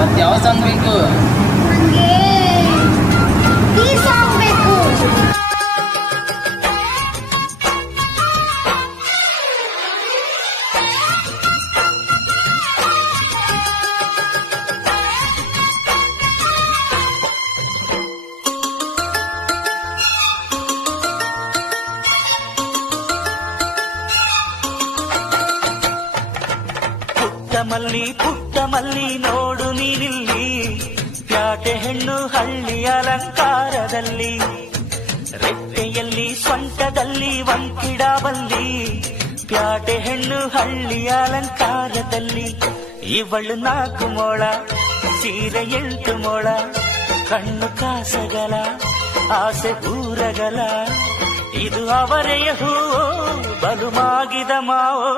ಮತ್ತೆ ಯಾವ ಸಾಂಗ್ ಬೇಕು? ನನಗೆ ಈ ಸಾಂಗ್ ಬೇಕು. ಪುಟ್ಟ ಮಲ್ಲಿ ನೋಡು ನೀನಿಲ್ಲಿ, ಪ್ಯಾಟೆ ಹೆಣ್ಣು ಹಳ್ಳಿ ಅಲಂಕಾರದಲ್ಲಿ, ರೆಟ್ಟೆಯಲ್ಲಿ ಸೊಂಟದಲ್ಲಿ ಒಂಕಿಡಬಲ್ಲಿ, ಪ್ಯಾಟೆ ಹೆಣ್ಣು ಹಳ್ಳಿ ಅಲಂಕಾರದಲ್ಲಿ. ಇವಳು 4 ಮೊಳ, ಸೀರೆ 8 ಮೊಳ, ಕಣ್ಣು ಕಾಸಗಲ, ಆಸೆ ಊರಗಲ, ಇದು ಅವರೆಯ ಹೂವೋ ಬಲು ಮಾಗಿದ ಮಾವೋ